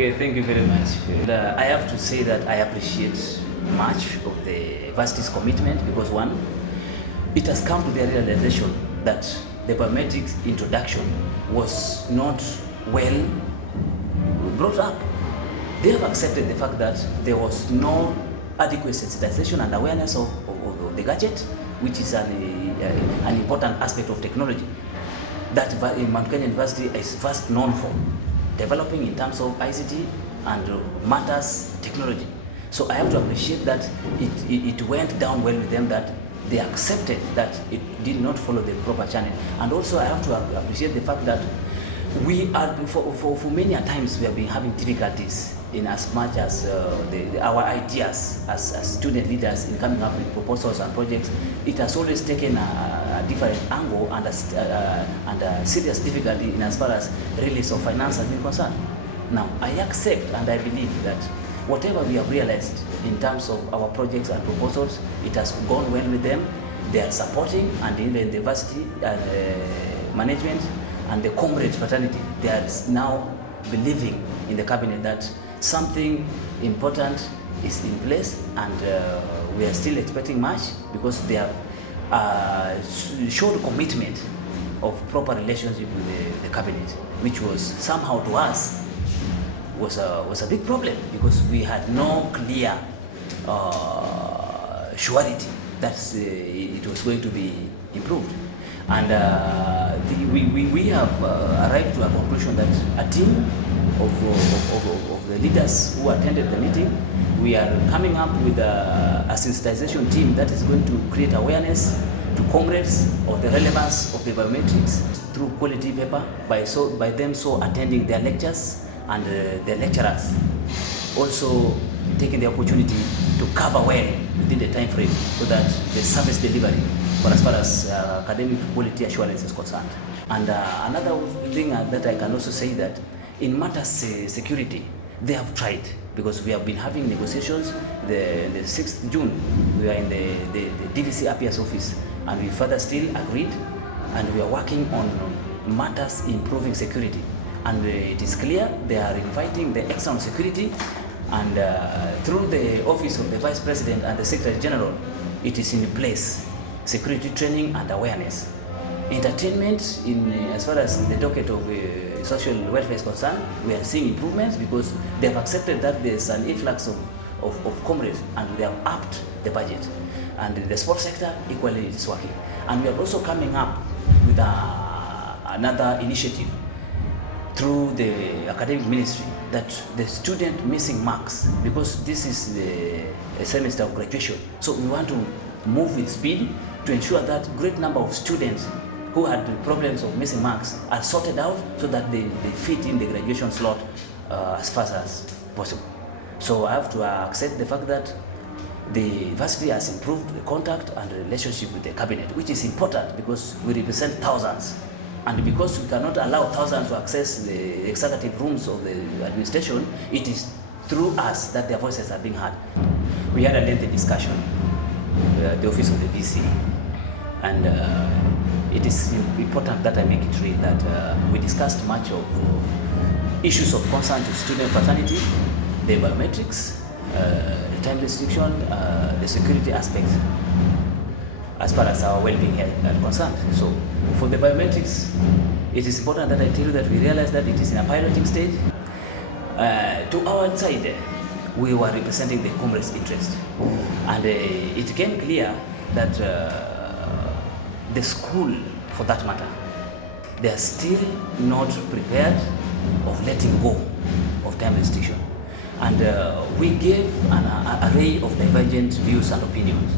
Okay, thank you very much. I have to say that I appreciate much of the varsity's commitment because one, it has come to the realization that the biometrics introduction was not well brought up. They have accepted the fact that there was no adequate sensitization and awareness of the gadget, which is an important aspect of technology that Mount Kenya University is first known for developing in terms of ICT and matters technology. So I have to appreciate that it went down well with them, that they accepted that it did not follow the proper channel. And also I have to appreciate the fact that we are, for many times we have been having difficulties in as much as our ideas as student leaders in coming up with proposals and projects. It has always taken a different angle and a serious difficulty in as far as release of finance has been concerned. Now, I accept and I believe that whatever we have realized in terms of our projects and proposals, it has gone well with them. They are supporting, and even the varsity management and the comrade fraternity, they are now believing in the cabinet that something important is in place, and we are still expecting much because they have showed commitment of proper relationship with the cabinet, which was somehow to us was a big problem because we had no clear surety that it was going to be improved. And we have arrived to a conclusion that a team of the leaders who attended the meeting, we are coming up with a sensitization team that is going to create awareness to comrades of the relevance of the biometrics through quality paper by them attending their lectures, and the lecturers also taking the opportunity to cover well within the time frame so that the service delivery for as far as academic quality assurance is concerned. And another thing that I can also say that in matters security, they have tried, because we have been having negotiations. The 6th June, we are in the DVC Appear's office, and we further still agreed, and we are working on matters improving security. And it is clear they are inviting the external security, and through the office of the Vice President and the Secretary General, it is in place. Security training and awareness. Entertainment, as far as the docket of social welfare is concerned, we are seeing improvements because they have accepted that there's an influx of comrades, and they have upped the budget. And the sports sector equally is working. And we are also coming up with another initiative through the academic ministry, that the student missing marks, because this is the semester of graduation. So we want to move with speed to ensure that great number of students who had problems of missing marks are sorted out so that they fit in the graduation slot as fast as possible. So I have to accept the fact that the varsity has improved the contact and the relationship with the cabinet, which is important because we represent thousands. And because we cannot allow thousands to access the executive rooms of the administration, it is through us that their voices are being heard. We had a lengthy discussion the office of the VC, and it is important that I make it real that we discussed much of issues of concern to student fraternity, the biometrics, the time restriction, the security aspect as far as our well-being are concerned. So for the biometrics, it is important that I tell you that we realize that it is in a piloting stage. To our side, we were representing the comrades' interest, and it became clear that the school, for that matter, they are still not prepared of letting go of time restriction. And we gave an array of divergent views and opinions,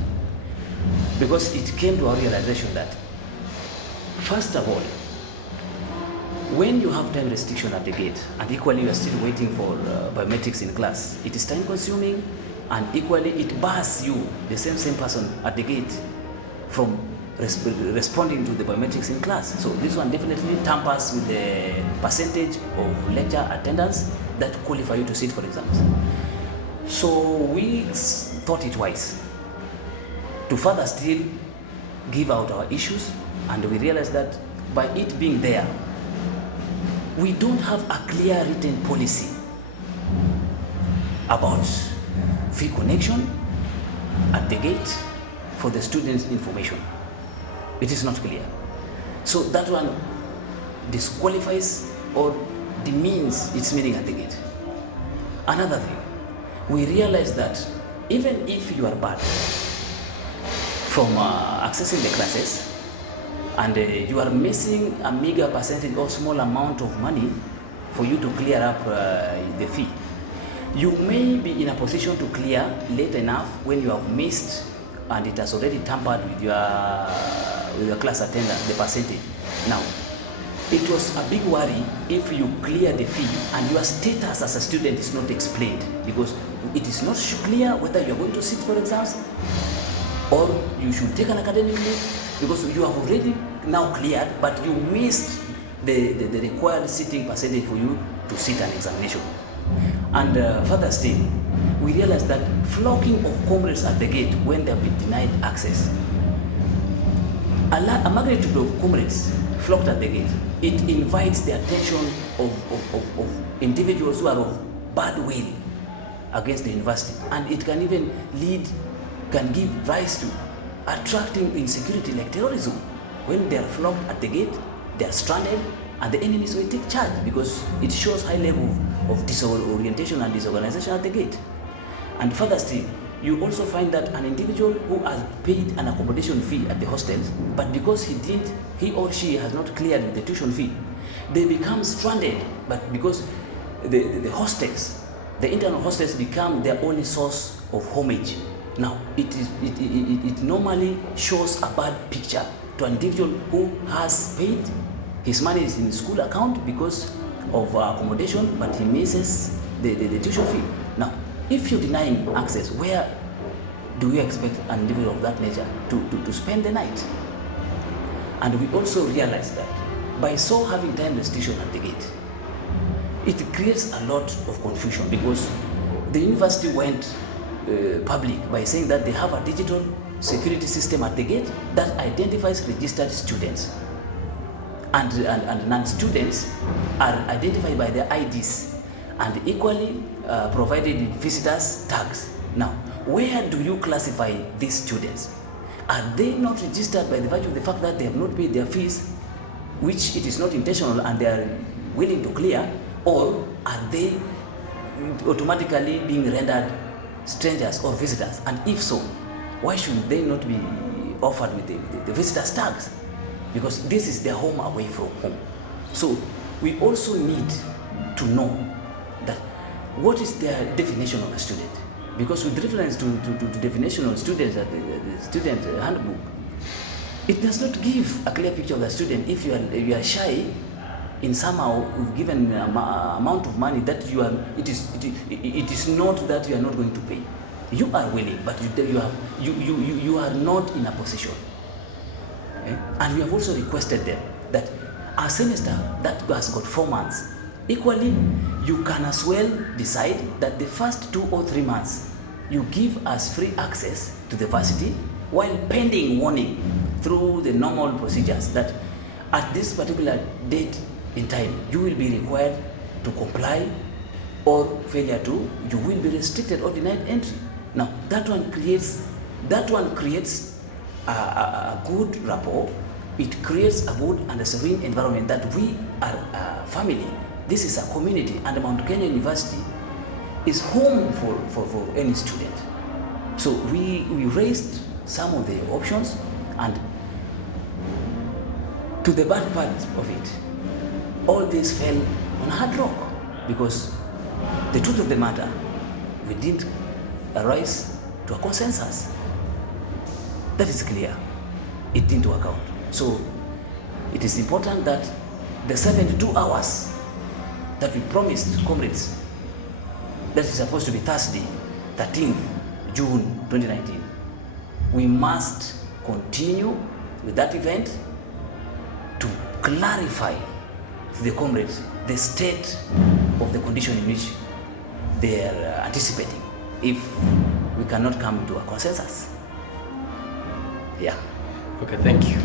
because it came to our realization that, first of all, when you have time restriction at the gate, and equally you are still waiting for biometrics in class, it is time consuming, and equally it bars you, the same person at the gate, from responding to the biometrics in class. So this one definitely tampers with the percentage of lecture attendance that qualify you to sit for exams. So we thought it wise to further still give out our issues, and we realized that by it being there, we don't have a clear written policy about free connection at the gate for the students' information. It is not clear. So that one disqualifies or demeans its meaning at the gate. Another thing, we realize that even if you are barred from accessing the classes and you are missing a meager percentage or small amount of money for you to clear up the fee, you may be in a position to clear late enough when you have missed and it has already tampered with your class attendance, the percentage. Now, it was a big worry if you clear the fee and your status as a student is not explained, because it is not clear whether you are going to sit for exams or you should take an academic leave, because you have already now cleared, but you missed the required sitting percentage for you to sit an examination. And further still, we realize that flocking of comrades at the gate when they have been denied access, a magnitude of comrades flocked at the gate, it invites the attention of individuals who are of bad will against the university, and it can even can give rise to attracting insecurity like terrorism. When they are flocked at the gate, they are stranded, and the enemies will take charge because it shows high level of disorientation and disorganization at the gate. And further still, you also find that an individual who has paid an accommodation fee at the hostels, but because he or she has not cleared the tuition fee, they become stranded. But because the hostels, the internal hostels become their only source of homage. Now, it normally shows a bad picture to an individual who has paid his money is in the school account because of accommodation, but he misses the tuition fee. Now, if you deny him access, where do you expect an individual of that nature to spend the night? And we also realize that by so having time restriction at the gate, it creates a lot of confusion, because the university went public by saying that they have a digital security system at the gate that identifies registered students, and non-students are identified by their IDs and equally provided visitors tags. Now, where do you classify these students? Are they not registered by the virtue of the fact that they have not paid their fees, which it is not intentional and they are willing to clear, or are they automatically being rendered strangers or visitors? And if so, why should they not be offered with the visitors tags? Because this is their home away from home. So we also need to know that what is their definition of a student, because with reference to definition of students at the student handbook, it does not give a clear picture of the student. If you are shy in somehow given amount of money that you are, it is not that you are not going to pay. You are willing, but you are not in a position. Okay? And we have also requested them that a semester that has got 4 months, equally, you can as well decide that the first 2 or 3 months you give us free access to the varsity, while pending warning through the normal procedures that at this particular date in time you will be required to comply, or failure to, you will be restricted or denied entry. Now that one creates a good rapport. It creates a good and a serene environment that we are a family. This is a community, and Mount Kenya University is home for any student. So we raised some of the options, and to the bad part of it, all this fell on hard rock, because the truth of the matter, we didn't arise to a consensus. That is clear. It didn't work out. So it is important that the 72 hours that we promised comrades, that is supposed to be Thursday, 13th June 2019, we must continue with that event to clarify to the comrades the state of the condition in which they are anticipating, if we cannot come to a consensus. Yeah. Okay, thank you.